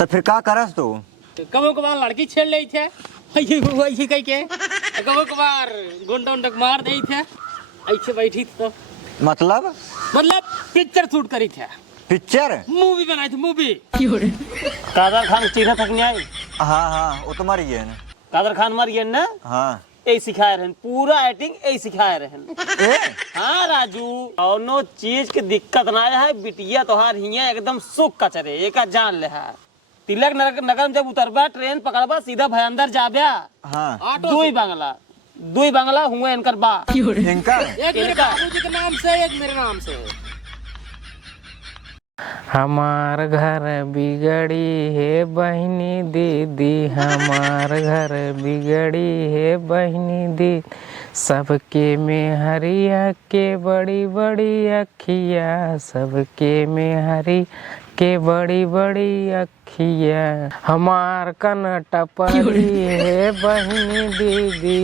तो फिर का करस तू? कबो कबार लड़की छेड़ ले थे वही कह के कबो कबार गुंडा उंडक मार दे थे ऐसे बैठी तो मतलब पिक्चर शूट करी थे। पिक्चर मूवी बनाई थी मूवी। कादर खान चिन्ह तक नहीं आई। हाँ वो तो मर गए न। कादर खान मर गए ना। हाँ यही सिखाए रहन पूरा एक्टिंग यही सिखाए रहन। हाँ राजू कौनो चीज की दिक्कत ना है बिटिया तोहार हिया एकदम सुख का चरे एक जान ले है। तिलक नगर जब उतरबा ट्रेन पकड़बा सीधा भयंदर जाब्या। हाँ दुई बंगला हुए इनकर बा इनका एक मेरे बाबूजी के नाम से एक मेरे नाम से। हमार घर बिगड़ी है बहनी दीदी, हमार घर बिगड़ी है बहनी दी, सबके में हरिया के बड़ी बड़ी अखिया, सबके में हरी के बड़ी बड़ी अखिया, हमार कन टपरी है बहनी दीदी।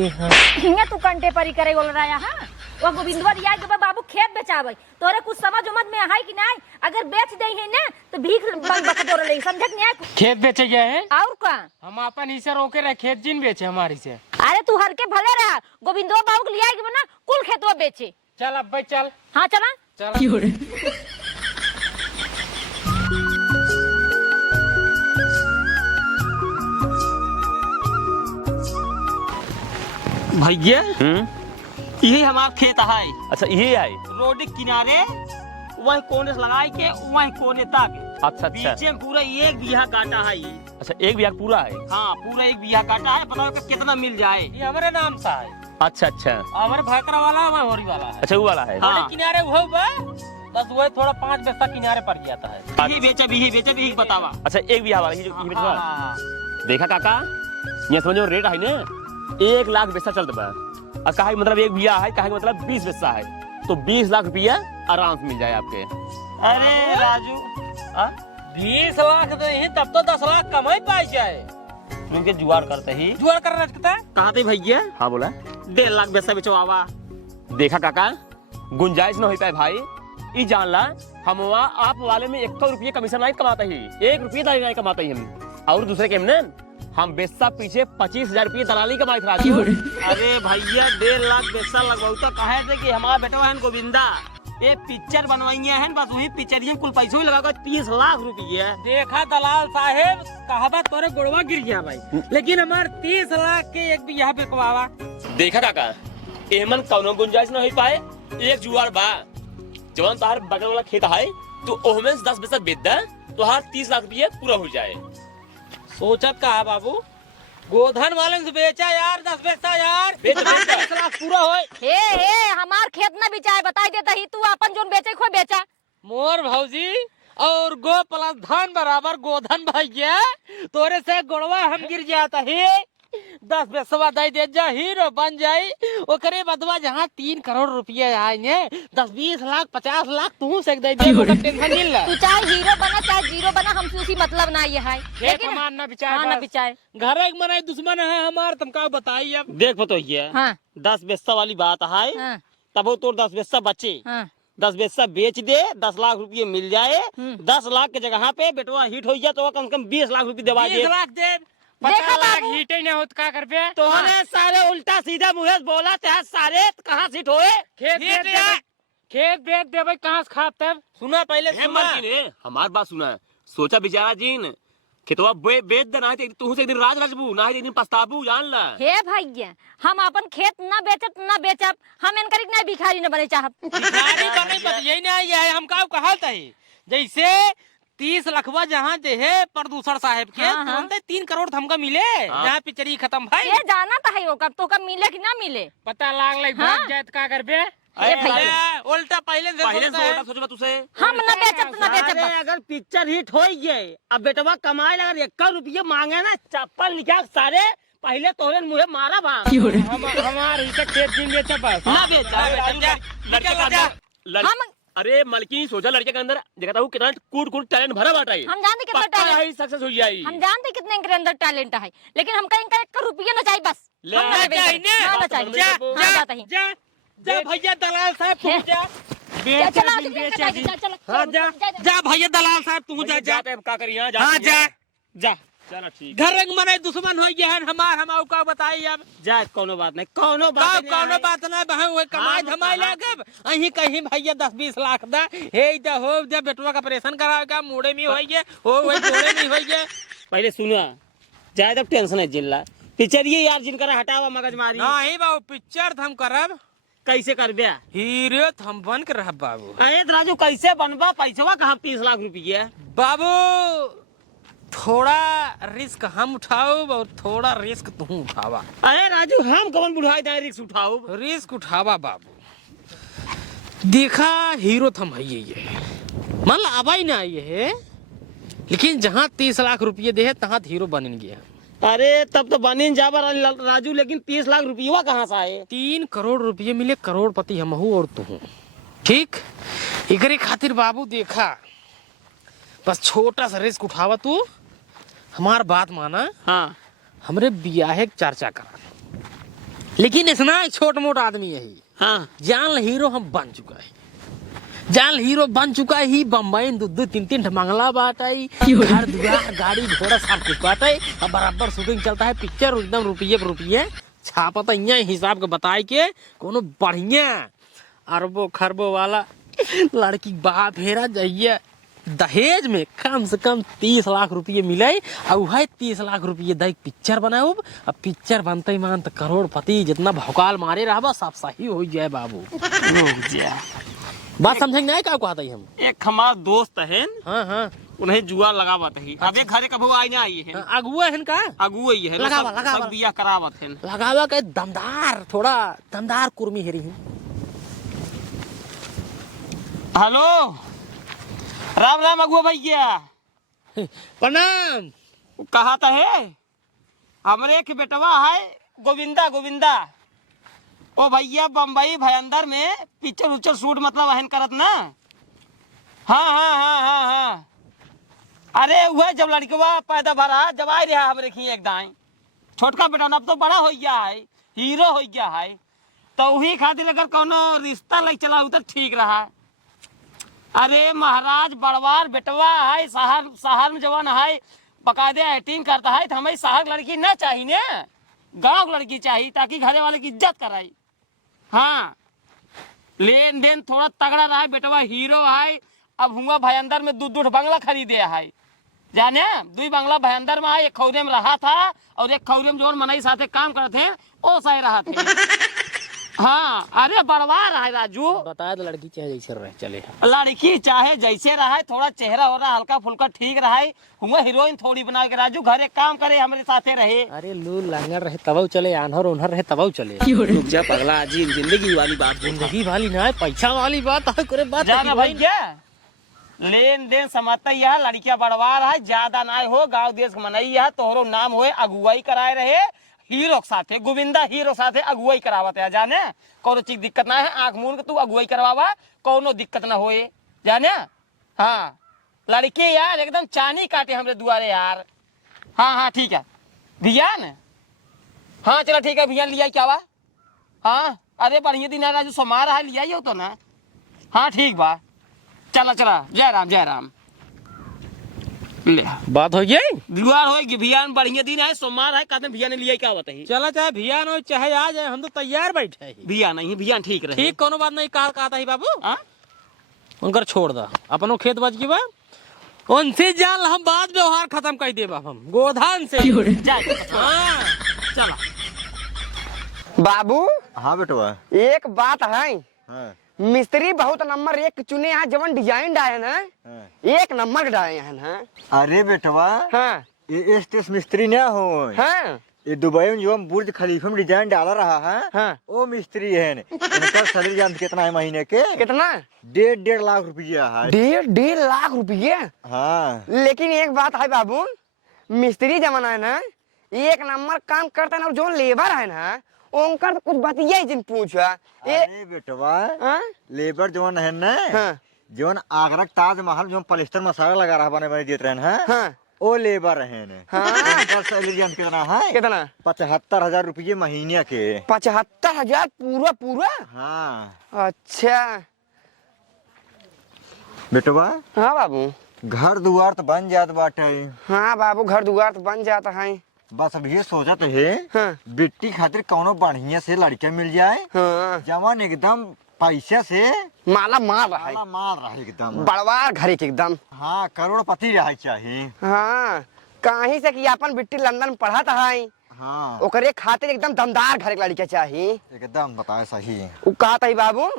हिंगे तू कंटे परी करे बोल रहा है। हाँ वो गोविंदवा रिया के बाबू खेत बेचावे तोरे कुछ समझ उमझ में है कि नहीं? अगर बेच दे है ना तो भीख बकदोर ले समझत नहीं है। खेत बेचे गए हैं और का हम अपन हिस्सा रोके रहे खेत जिन बेचे हमारी से। अरे तू हर के भले रहा गोविंदवा बाबू के लिया के ना कुल खेतवा बेचे। चल अब भाई चल। हाँ चला चल भैया यही हमारा खेत है। अच्छा यही है रोड के किनारे वही कोने से लगाई के वही कोने तक। अच्छा बीच में पूरा एक बीघा काटा है ये। अच्छा एक बीघा पूरा है। हाँ पूरा एक बीघा काटा है। बताओ कि कितना मिल जाए। ये हमारे नाम से है। अच्छा हमारे भाकरा वाला है होरी वाला है। अच्छा वो वाला है। हाँ। किनारे वो बस वही थोड़ा 5 पैसा किनारे पड़ गया था। यही बेचा भी बतावा। अच्छा एक बीघा वाला ये बेचवा। देखा काका ये समझो रेट है ना 1 लाख पैसा चल दबा और कहा मतलब एक बीघा है कहा मतलब 20 पैसा है तो 20 लाख रुपया आराम से मिल जाए आपके। अरे राजू 20 लाख दे तब तो 10 लाख कमाई पाई जाए। उनके जुआर करते ही जुआर कर रखता है। कहा थे भैया? हाँ बोला 1.5 लाख पैसा बेचवावा। देखा काका गुंजाइश न होता है भाई ये जान ला हम आप वाले में 1 रुपये कमीशन नहीं कमाते ही 1 रुपये दलाली नहीं कमाते ही हम और दूसरे के हम बेस्सा पीछे 25,000 रुपये दलाली कमाई था। अरे भैया 1.5 लाख पैसा लगवाता कहे थे कि हमारा बेटा है गोविंदा ये पिक्चर बनवाई है बस वही पिक्चर कुल पैसों ही लगा 30 लाख रुपये। देखा दलाल साहेब कहा तोरे गुड़वा गिर गया भाई लेकिन हमारे 30 लाख के एक बीघा बेचवावा। देखा काका एमन कौनो गुंजाइश न हो पाए एक जुआर बा जवान तार बगल वाला खेत है तो ओहमे 10% बेच दे तो हर 30 लाख रुपये पूरा हो जाए। सोचत कहा बाबू गोधन वाले से बेचा यार 10 पैसा यार 30 लाख पूरा होए। हे हमार खेत न बिचाए बताई देता ही तू अपन जोन बेचे खो बेचा। मोर भौजी और गो प्लस धन बराबर गोधन भैया तोरे से गोड़वा हम गिर जाता है 10 पैसा दे जा हीरो बन जाई ओकरे बदवा जहाँ 3 करोड़ रुपये आएंगे 10-20 लाख 50 लाख तू से दे दे टेंशन नहीं ला। तू चाहे हीरो बना चाहे जीरो बना हमसे उसी मतलब ना ये है लेकिन हमार ना बिचाए ना बिचाए घर एक मनाई दुश्मन है हमार तुमका बताइए। अब देख तो ये हाँ 10 पैसा वाली बात है। हाँ तब तो 10 पैसा बचे। हाँ 10 पैसा बेच दे 10 लाख रुपये मिल जाए 10 लाख के जगह पे बेटवा हिट हो जाए तो कम से कम 20 लाख रुपये दे 20 लाख दे 50 लाख हिट ही नहीं होत का कर पे तो हमें सारे उल्टा सीधा मुँह बोला ते सारे कहाँ हिट होए खेत बेच दे भाई कहाँ से खाते सुना पहले हमार बात सुना सोचा बेचारा जीन खेतवा बेच देना है तू से एक दिन राज रचबू ना एक दिन पछताबू जान ला। हे भैया हम अपन खेत न बेचब हम इनकर न भिखारी न बने चाहब। भिखारी बने बस यही नहीं है हम का कहत है जैसे 30 लखवा जहाँ दे है प्रदूषण साहेब के तुरंत 3 करोड़ हमका मिले जहाँ पिक्चरी खत्म भाई। ये जाना था है कब तो कब मिले कि ना मिले पता लाग लग भाग जात का कर बे उल्टा पहले से उल्टा सोचबा तुसे हम न बेचब अगर पिक्चर हिट हो गए अब बेटवा कमाए अगर 1 रुपये मांगे ना चप्पल निकाल सारे पहले तोरे मुझे मारा बा हमारे खेत दिन बेचा बस ना बेचा हम अरे मलकी सोचा लड़के के अंदर देखता हूँ कितना कूट टैलेंट भरा बाटा है। हम जानते कितना टैलेंट सक्सेस हो जाएगी। हम जानते कितने इनके अंदर टैलेंट है लेकिन हमका इनका 1 रुपया न चाहिए बस जा भैया दलाल साहब तू जा जा भैया दलाल साहब तू जा का करिए हाँ जा जा चलो ठीक घर एक मने दुश्मन हो गया है हमार हम का बताई अब जा कोनो बात नहीं कोनो का बात नहीं कोनो बात ना बहन वो कमाई हाँ, धमाई हाँ। लागे अही कहीं भैया 10-20 लाख दा हे द हो द बेटवा का ऑपरेशन कराएगा मुड़े में होइए हो गोड़े में होइए पहले सुना ज्यादा टेंशन है जिल्ला पिक्चर ये यार जिनका हटावा मगज मारी नहीं बाबू पिक्चर हम करब कैसे कर बिया हीरो हम बन के रह बाबू अरे राजू कैसे बनबा पैसा कहाँ 30 लाख रुपये बाबू थोड़ा रिस्क हम उठाओ और थोड़ा रिस्क तू उठावा अरे राजू हम कौन बुढ़ाई दाए रिक्स उठाओ रिस्क उठावा बाबू देखा हीरो थम है ये मान ला अब ही ना ये है लेकिन जहाँ 30 लाख रुपये दे है तहाँ हीरो बन गया अरे तब तो बनिन जाबर राजू लेकिन 30 लाख रुपया कहाँ से आए 3 करोड़ रुपये मिले करोड़पति हम हूँ और तू ठीक एकरे खातिर बाबू देखा बस छोटा सा रिस्क उठावा तू हमार बात माना हाँ हमरे बियाह के चर्चा करा लेकिन इतना छोट मोट आदमी यही हाँ जान हीरो हम बन चुका है जान हीरो बन चुका ही बम्बई 2-3 मंगला बाटाई घर दुआर गाड़ी घोड़ा सब कुछ बाटाई अब बराबर शूटिंग चलता है पिक्चर एकदम रुपये पर रुपये छापता यहाँ हिसाब के बताए के कोनो बढ़िया अरबों खरबों वाला लड़की बा फेरा जाइए दहेज में कम से कम 30 लाख रुपये मिले और वह 30 लाख रुपये दे पिक्चर बनाओ अब पिक्चर बनते ही मान तो करोड़पति जितना भौकाल मारे रहा सब सही हो जाए बाबू रुक जा बात समझेंगे नहीं क्या कहते हम एक हमारा दोस्त है हाँ हाँ उन्हें जुआ लगावत है अबे घरे कभू आई ना आई है अगुआ है का अगुआ ही है लगावा, सब लगावा। सब बिया करावत है लगावा के दमदार थोड़ा दमदार कुर्मी हेरी है हेलो राम राम अगुआ भैया प्रणाम कहा था है हमरे के बेटवा है गोविंदा गोविंदा ओ भैया बम्बई भयंदर में पिक्चर उच्चर शूट मतलब अहन करत ना हाँ हाँ हाँ हाँ हाँ अरे वह जब लड़कवा पैदा भरा जब आई रहा हमरे खी एक दाई छोटका बेटा अब तो बड़ा हो गया है हीरो हो गया है तो वही खातिर अगर कोनो रिश्ता लग चला तो ठीक रहा अरे महाराज बड़वार बेटवा है शहर में जवान है बकायदे एक्टिंग करता है तो हमें शहर लड़की ना चाहिए ना गांव लड़की चाहिए ताकि घरे वाले की इज्जत कराई हाँ लेन देन थोड़ा तगड़ा रहा है बेटवा हीरो है अब हुआ भयंदर में 2 बंगला खरीदे है जाने 2 बंगला भयंदर में है एक खौरे में रहा था और एक खौरे में जो मनई साथे काम करते हैं वो सही रहा थे हाँ अरे बड़वा रहा है राजू बताया तो लड़की चाहे जैसे रहे चले लड़की चाहे जैसे रहा है थोड़ा चेहरा हो रहा हल्का फुल्का ठीक रहा है हुआ हीरोइन थोड़ी बना के राजू घरे काम करे हमारे साथे रहे अरे लू लंगर रहे तब चले आन्हर उन्हर रहे तब चले रुक जा पगला अजीब जिंदगी वाली बात जिंदगी वाली ना है पैसा वाली बात है करे बात जाना भैया लेन देन समझता यह लड़कियां बड़वा रहा है ज्यादा ना हो गाँव देश मनई है तोहरो नाम हो अगुवाई कराए रहे हीरो के साथे गोविंदा हीरो साथे अगुवाई करावत है जाने कोनो चीज दिक्कत ना है आंख मूंद के तू अगुवाई करवावा कोनो दिक्कत ना होए जाने हाँ लड़के यार एकदम चानी काटे हमरे दुआरे यार हाँ हाँ ठीक है भैया न हाँ चलो ठीक है भैया लिया क्या बा हाँ अरे बढ़िया दिन है राजू सोमार है लिया हो तो ना हाँ ठीक बा चला चला जय राम जय राम ले बात हो गई दुआर हो भियान बढ़िया दिन है सोमवार है कहते भिया ने लिया क्या बताइए चला चाहे भिया हो चाहे आ जाए हम तो तैयार बैठे हैं भिया नहीं भिया ठीक रहे ठीक कोनो बात नहीं कार कहता ही बाबू हाँ उनकर छोड़ दा अपनो खेत बच गई बा उनसे जाल हम बाद व्यवहार खत्म कर दे हम गोधान से हाँ चला बाबू हाँ बेटवा एक बात है हाँ मिस्त्री बहुत नंबर 1 चुने यहाँ जवन डिजाइन डाले ना हाँ। 1 नंबर डाले हैं अरे बेटवा हाँ ये स्टेस मिस्त्री ना हो हाँ ये दुबई में जो हम बुर्ज खलीफा में डिजाइन डाला रहा है हाँ वो मिस्त्री है इनका सैलरी जानते कितना है महीने के कितना 1.5 लाख रुपया है 1.5 लाख रुपये हाँ लेकिन एक बात है बाबू मिस्त्री जमाना है ना 1 नंबर काम करता है ना और जो लेबर है ना उनका तो कुछ बतिया जिन पूछा अरे बेटवा हाँ? लेबर जवन है ना हाँ। जवन आगरा के ताजमहल जो पलिस्तर मसाला लगा रहा बने बने देते रहे हैं हाँ। वो लेबर है हाँ। सैलरी जानते कितना है कितना 75,000 रुपये महीने के 75,000 पूरा पूरा हाँ अच्छा बेटवा हाँ बाबू घर दुआर तो बन जात बाटे। हाँ बाबू, घर दुआर तो बन जाता है। बस अब ये सोचत है हाँ। बेटी खातिर कौनो बढ़िया से लड़का मिल जाए, हाँ। जवान एकदम पैसा से माला मार रहा है, माला माल रहे एकदम। बड़वार घरे के एकदम। हाँ, करोड़पति रहे चाहिए। हाँ, कहीं से कि अपन बिट्टी लंदन में पढ़त है, हाँ, ओकरे खातिर एकदम दमदार घर के लड़का चाहिए। एकदम बताए सही। उ कहत है बाबू,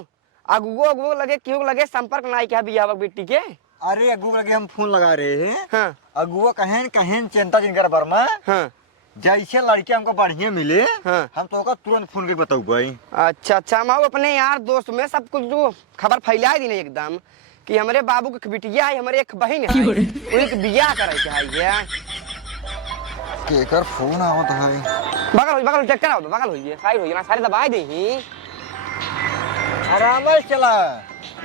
अगुओ लगे क्यों लगे संपर्क नहीं किया बियाह बिट्टी के। अरे अगुआ लगे हम फोन लगा रहे हैं। हाँ। अगुआ कहें कहें चिंता जिनकर बर्मा, हाँ। जैसे लड़के हमको बढ़िया मिले हाँ। हम तो तुरंत फोन के बताऊ भाई। अच्छा, हम अपने यार दोस्त में सब कुछ जो खबर फैला दी एकदम कि हमारे बाबू के बिटिया है, हमारे एक बहन है, उनके बियाह करे के है। ये केकर फोन आवत है? बगल चक्कर आओ, बगल होइए, साइड होइए ना, सारे दबाई देही। आराम चला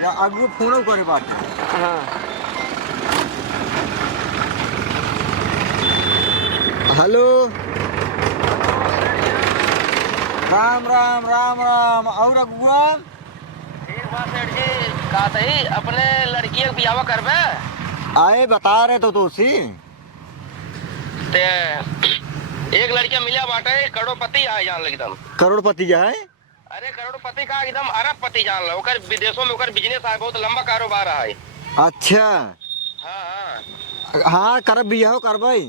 या अगुआ फोन करे बाटे। हाँ। हेलो, राम राम राम राम। और अगुआ अपने लड़की के बियाह करबे आए बता रहे तो उसी ते एक लड़का मिला बाटे, करोड़पति आए जान एकदम। करोड़पति जाए। अरे करोड़पति का एकदम अरबपति जान लो, ओकर विदेशों में ओकर बिजनेस है, बहुत लंबा कारोबार है। अच्छा। हाँ। हाँ, करब बियाह करबै।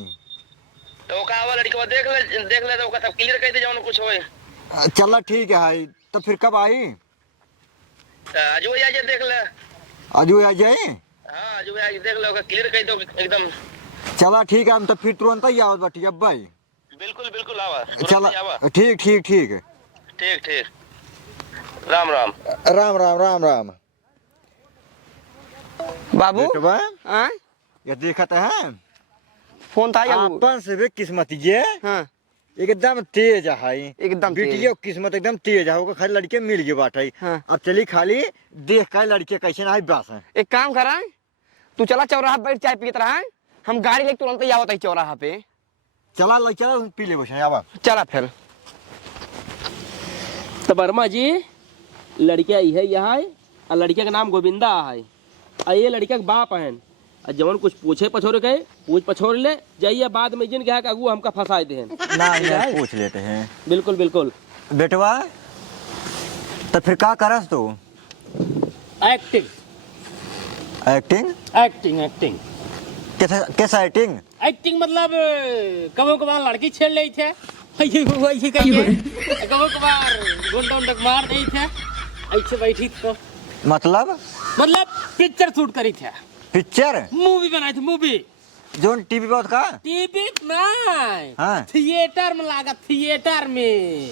तो ओका वाला लड़का देख ले तो ओका सब क्लियर कर दे जाओ कुछ होए। चल ठीक है, तो फिर कब आई? आज वो आजे देख ले। अजू आ जाए। हाँ, आज वो आजे देख ले, ओका क्लियर कर दो एकदम। चला ठीक है, हम तो फिर तुरंत ही आवत बाटी अब भाई। बिल्कुल आवा। चला ठीक ठीक ठीक। ठीक। राम राम। राम राम राम राम। बाबू बेटवा, हाँ? ये देखत है फोन था या अपन से भी किस्मत ये हाँ, एकदम तेज है। एकदम तेज। बेटियों किस्मत एकदम तेज है, ओकर खाली लड़के मिल गए बाटे। हाँ। अब चली खाली देख का लड़के कैसे ना बस है। एक काम करा, तू चला चौराहा बैठ चाय पीत रहा, हम गाड़ी लेके तुरंत ही आवत है चौराहा पे। चला पी ले बस आवा। चला फिर। तो वर्मा जी, लड़किया है यहाँ है, और लड़किया का नाम गोविंदा है, और ये लड़किया के बाप हैं। और जवन कुछ पूछे पछोरे गए, पूछ पछोर ले जाइए, बाद में जिन कहा कि अगू हमका फंसाए दे। नहीं पूछ लेते हैं। बिल्कुल। बेटवा, तो फिर का करस तू? एक्टिंग। कैसा एक्टिंग? एक्टिंग मतलब कबो कबार लड़की छेड़ ले थे, कबो कबार गुंडा मार नहीं थे, ऐसे बैठी तो मतलब पिक्चर शूट करी थे। पिक्चर मूवी बनाई थी, मूवी जो टीवी पे का? टीवी नहीं, हाँ। थिएटर में लागा, थिएटर में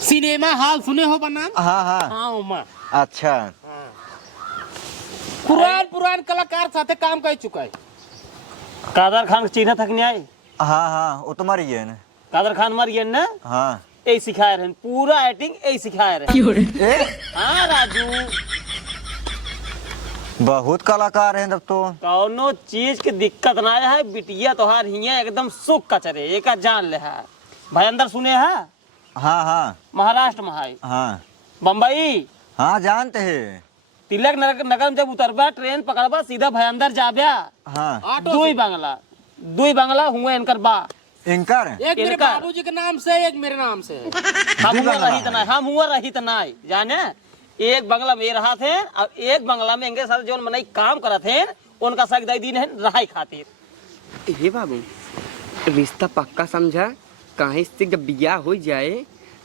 सिनेमा हॉल सुने हो बना? हाँ। अच्छा। पुरान कलाकार साथे काम कर चुका है। कादर खान चिन्ह तक नहीं आई। हाँ, वो तुम्हारी है ना। कादर खान मरिए ना। हाँ, यही सिखाए रहे, पूरा एक्टिंग यही सिखाए रहे। हाँ राजू, बहुत कलाकार हैं तब तो। कौनो चीज की दिक्कत ना है, बिटिया तोहार हिया एकदम सुख का चरे, एक जान ले है। भाई अंदर सुने है? हाँ। महाराष्ट्र में है। हाँ, बम्बई। हाँ जानते हैं। तिलक नगर में जब उतरबा, ट्रेन पकड़बा, सीधा भयंदर जाब्या। हाँ। दुई बंगला हुए इनकर बा। इनकर एक मेरे बाबूजी के नाम से, एक मेरे नाम से। हम हुआ रही तना जाने, एक बंगला में रहा थे और एक बंगला में इनके साथ जो मनई काम करा थे उनका सगदाई दिन है रहाई खातिर। हे बाबू, रिश्ता पक्का समझा, कहीं से जब बियाह हो जाए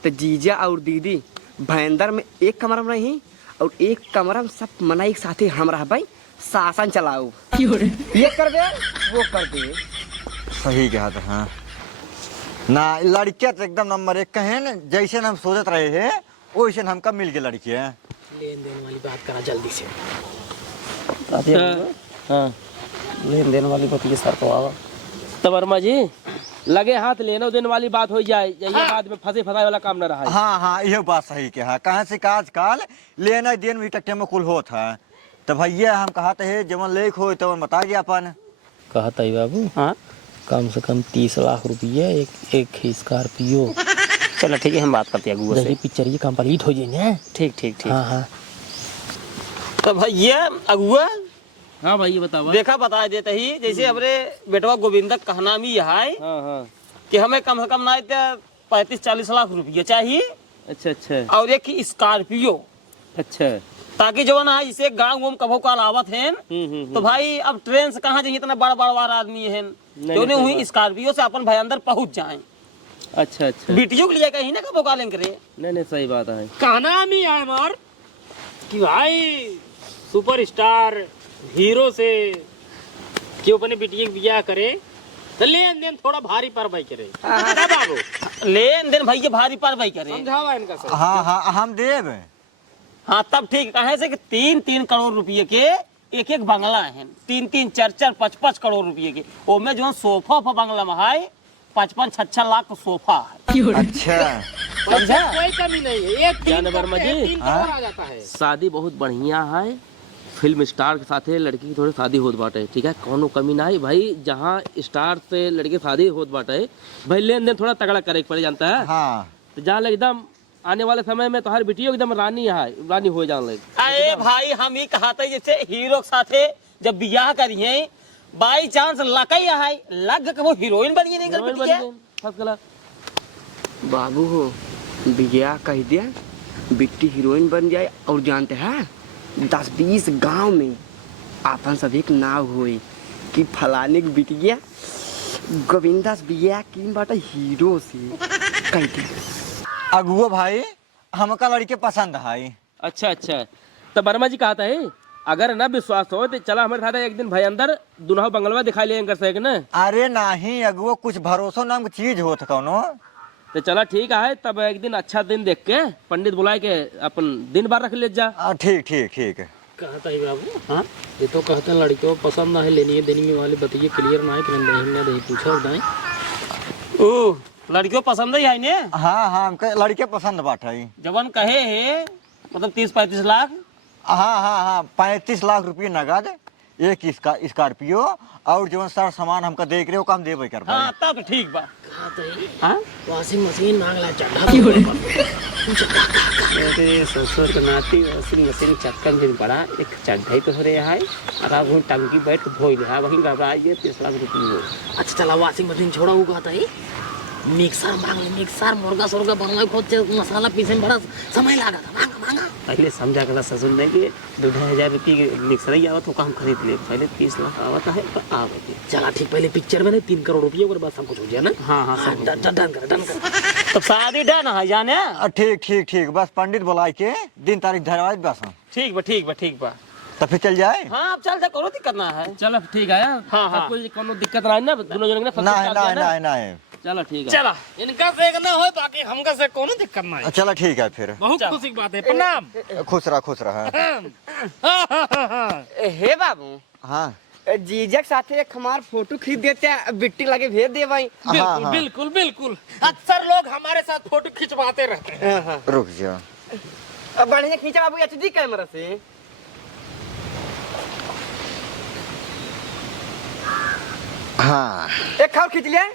तो जीजा और दीदी भयंदर में एक कमरा में रही और एक कमरा में सब मना एक साथ ही हम रह भाई, शासन चलाओ। ये कर दे, वो कर दे। सही कहा था। हाँ ना, लड़किया तो एकदम नंबर 1 कहें न, जैसे हम सोचत रहे हैं वैसे हमका मिल गए लड़कियां। लेन देन वाली बात करा जल्दी से। हाँ, लेन देन वाली बात ये सर तो आवा। तो वर्मा जी, लगे हाथ लेनो देने वाली बात हो जाए, ये बाद में फंसे फसाए वाला काम न रहा। हाँ, यह बात सही कहा। कहाँ से आजकल लेना देन भी टट्टे में कुल होत है। तो भैया हम कहते हैं जब लेख हो तो बता दिया अपन। कहता ही बाबू, हाँ, कम से कम 30 लाख रुपये एक स्कॉर्पियो। चलो ठीक है, हम बात करते हैं अगुआ से। पिक्चर ये कंप्लीट हो जाएंगे। ठीक। हाँ। तो भैया अगुआ हाँ भाई ये बताओ। देखा बता देते ही जैसे हमरे बेटवा गोविंदा कहना भी है हाँ हाँ। कि हमें कम से कम ना 35-40 लाख रुपये चाहिए अच्छा अच्छा और एक स्कॉर्पियो, अच्छा। ताकि जो ना इसे गाँव वाम कभो काल आवत है तो भाई अब ट्रेन से कहाँ जाइए, इतना बड़ा बड़ा आदमी है नहीं, हुई स्कॉर्पियो से अपन भाई अंदर पहुँच जाए। अच्छा अच्छा। बेटियों के लिए कहीं ना कभो कालें करे। नहीं सही बात है। कहना भी है मार कि भाई सुपरस्टार हीरो से क्यों अपने बिटिया के ब्याह करे तो लेन देन थोड़ा भारी पारवाई करे। बाबू लेन देन भैया भारी पारवाई करे, समझावा इनका सर। हाँ हाँ हम देव। हाँ तब ठीक कहे से कि 3-3 करोड़ रुपये के एक बंगला है, 3-3, 4-4, 5-5 करोड़ रुपये के। ओमे जो सोफा बंगला में है 5-5, 6 लाख का सोफा है। अच्छा समझा? कोई कमी नहीं है। एक जाने वर्मा जी, 3 करोड़ आ जाता है। शादी बहुत बढ़िया है, फिल्म स्टार के साथ लड़की की थोड़ी शादी होत बाटे, ठीक है, कोनो कमी ना है भाई। जहाँ स्टार से लड़की की शादी होत बाटे भाई लेन देन थोड़ा तगड़ा करे पड़ जानता है। हाँ तो जहाँ एकदम आने वाले समय में तुम्हारी बेटियों एकदम रानी है, रानी हो जाने लगे। अरे भाई हम ही कहते जैसे हीरो के साथे जब ब्याह करिए बाई चांस लकई है लग के वो हीरोइन बनिए नहीं कर फर्स्ट क्लास। बाबू हो बिया कह दिया बिट्टी हीरोइन बन जाए और जानते हैं 10-20 गांव में आपन सभी एक नाव हुई कि फलाने के बिक गया गोविंदा से बिया की बाटा हीरो से कह दिया। अगुआ भाई हमका लड़के पसंद है। अच्छा अच्छा। तो वर्मा जी कहता है अगर ना विश्वास हो तो चला हमारे साथ एक दिन भाई अंदर दुल्हा बंगलवा दिखाई ले कर सके ना। अरे नहीं अगुआ कुछ भरोसा नाम की चीज होत कौनो। तो चला ठीक है, तब एक दिन अच्छा दिन देख के पंडित बुलाए के अपन दिन बार रख ले जा। ठीक ठीक ठीक है। कहता है बाबू। हाँ ये तो कहते हैं लड़कियों पसंद ना है लेनी है देनी वाले बताइए क्लियर ना है कि नहीं पूछा बताए। ओ लड़कियों पसंद ही है ने। हाँ हाँ हमके लड़के पसंद बाटे। जवन कहे है मतलब 30-35 लाख। हाँ हाँ हाँ 35 लाख रुपये नगद, एक स्कॉर्पियो और जो सर सामान हमका देख रहे हो काम देवे कर। हाँ तब ठीक बा। हाँ वॉशिंग मशीन मांग ला चढ़ा। अरे ससुर के नाती वॉशिंग मशीन चक्कर में बड़ा एक चढ़ाई तो हो रहे है और अब वहीं टंकी बैठ के धोई ले वहीं घबराइए 30 लाख रुपये। अच्छा चला वॉशिंग मशीन छोड़ा हुआ कहता है मिक्सर मांग ले, मिक्सर मुर्गा सुर्गा बनवा खोद मसाला पीसे में बड़ा समय लगा था। मांगा मांगा पहले समझा कर ससुर ने कि 2-2,000 रुपये मिक्सर ही आवत तो काम खरीद ले, पहले 30 लाख आवता है पर आवत। चला ठीक पहले पिक्चर में 3 करोड़ रुपये और बाद सब कुछ हो गया ना। हाँ हाँ सब डन कर। तो शादी डन है जाने। ठीक ठीक ठीक बस पंडित बुलाए के दिन तारीख धरवाई बस। ठीक बा ठीक बा ठीक बा। तो फिर चल जाए। हाँ अब चल जा कोनो दिक्कत ना है। चलो ठीक है। हाँ, हाँ। कोई कोनो दिक्कत ना दोनों जन नहीं चलो ठीक है। चला इनका से ना हो बाकी हमका से कोनो दिक्कत ना है। चलो ठीक है फिर। बहुत खुशी की बात है। प्रणाम। खुश रहा। हे बाबू हाँ जीजा के साथ एक हमार फोटो खींच देते हैं बिट्टी लगे भेज दे भाई। हाँ, हाँ। बिल्कुल बिल्कुल अक्सर लोग हमारे साथ फोटो खिंचवाते रहते हैं। रुक जाओ। अब बढ़िया खींचा बाबू HD कैमरा से। हाँ एक और खींच लिया।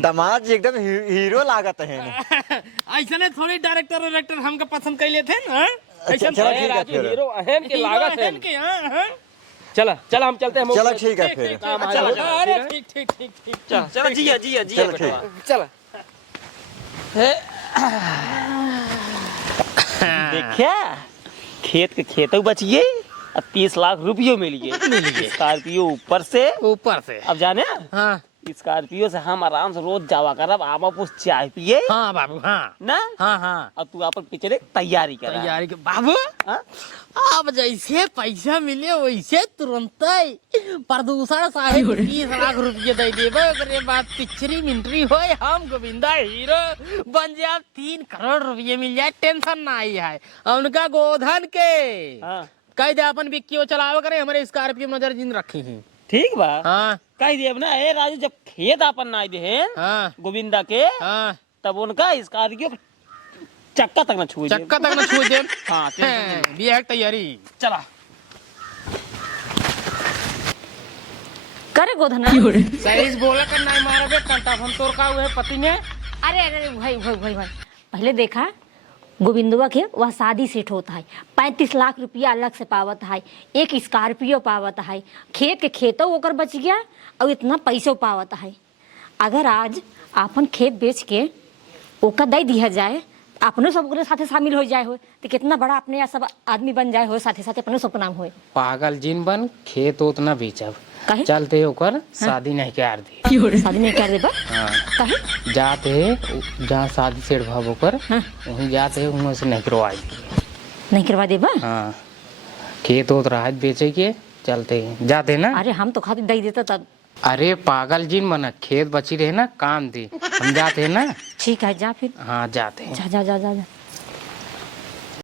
दामाद जी एकदम हीरो लागत है। ऐसा नहीं थोड़ी डायरेक्टर हमका पसंद कर लेते हैं ना। अच्छा, चलो ठीक है फिर। हीरो अहम के लागत है। चला चला हम चलते हैं। चलो ठीक है फिर। अरे ठीक ठीक ठीक ठीक। चलो जिया जिया जिया चलो ठीक। चला देखिया खेत के खेतों बचिए और 30 लाख रुपये मिल गए स्कॉर्पियो ऊपर से। अब जाने हाँ स्कॉर्पियो से हम आराम से रोज जावा करब आवा पुछ चाय पिए हाँ बाबू हाँ ना। हाँ हाँ अब तू अपन पिक्चर तैयारी कर। तैयारी के बाबू। हाँ? अब जैसे पैसा मिले वैसे तुरंत प्रदूषण साहिब 30 लाख रुपये दे देवे ओकरे बाद पिक्चरी मिंट्री हो हम गोविंदा हीरो बन जाए 3 करोड़ रुपये मिल जाए टेंशन ना आई है। उनका गोधन के हाँ। कह दे अपन बिक्की चलावे करे हमारे स्कॉर्पियो नजर जिन रखी है। ठीक बा। हाँ कह दिए ना ए राजू जब खेत अपन ना दे हाँ गोविंदा के हाँ तब उनका स्कॉर्पियो चक्का तक न छुए चक्का तक न छुए दे। हाँ बियाह की तैयारी चला। करे गोधना सही बोला कर नहीं मारोगे कंटा हम तोड़ का हुए पति ने। अरे अरे भाई भाई भाई भाई पहले देखा गोविंदवा के वह शादी सेट होता है, 35 लाख रुपया अलग से पावत है, एक स्कॉर्पियो पावत है, खेत के खेतों ओकर बच गया और इतना पैसों पावत है। अगर आज अपन खेत बेच के ओका दे दिया जाए, अपने सब ओकरे साथे शामिल हो जाए हो तो कितना बड़ा अपने सब आदमी बन जाए हो, साथे साथे अपने सब नाम हो। पागल जिन बन खेत उतना बेचब कहे चलते होकर शादी नहीं कर दी। शादी नहीं कर देबा हाँ कहे जाते है जहाँ शादी सेट भाव होकर हाँ। वहीं जाते है उन्होंने से नहीं करवाई दी। नहीं करवा देबा। हाँ खेत होत रहा है बेचे के चलते हैं जाते ना। अरे हम तो खातिर दे देता तब। अरे पागल जिन बना खेत बची रहे ना काम दे हम जाते हैं ना। ठीक है जा फिर। हाँ जाते हैं। जा जा जा जा, जा।